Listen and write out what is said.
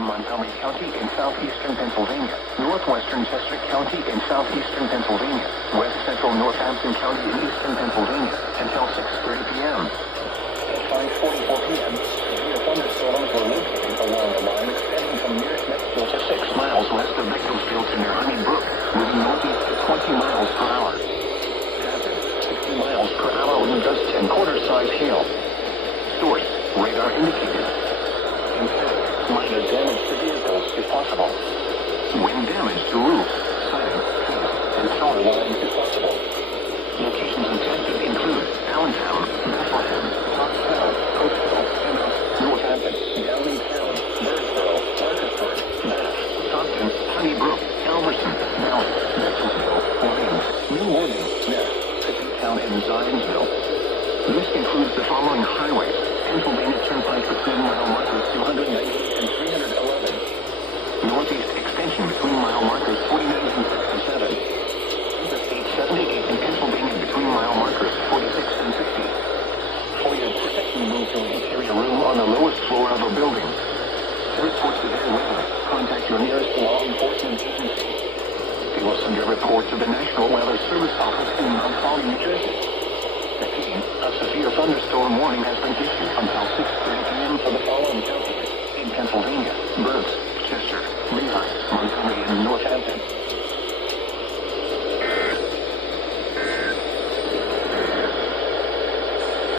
northwestern Montgomery County in southeastern Pennsylvania, northwestern Chester County in southeastern Pennsylvania, west central Northampton County in eastern Pennsylvania, until 6:30 p.m. At 5:44 p.m., severe thunderstorms were located along the line extending from near Smithville to 6 miles west of Bakersfield to near Honey Brook, moving northeast at 20 miles per hour. Hazard, 60 miles per hour wind gusts and quarter-size hail. Source, radar indicated. Impact, minor damage to vehicles if possible. Wind damage to roofs, siding, trees, and power lines if possible. Locations affected include Allentown, Bethlehem, Topstown, Oakville, Emmett, Northampton, Allentown, Birdsboro, Parkersburg, Bath, Stockton, Honeybrook, Alverson, Valley, Betsonsville, Orleans, New Orleans, Neff, Town, and Zionsville. This includes the following highways: Pennsylvania Turnpike between mile markers 290 and 311. Northeast extension between mile markers 49 and 67. Interstate 78 in Pennsylvania between mile markers 46 and 50. For your protection, move to an interior room on the lowest floor of a building. To report severe weather, contact your nearest law enforcement agency. You will send your report to the National Weather Service Office in Mount Holly, New Jersey. A severe thunderstorm warning has been issued on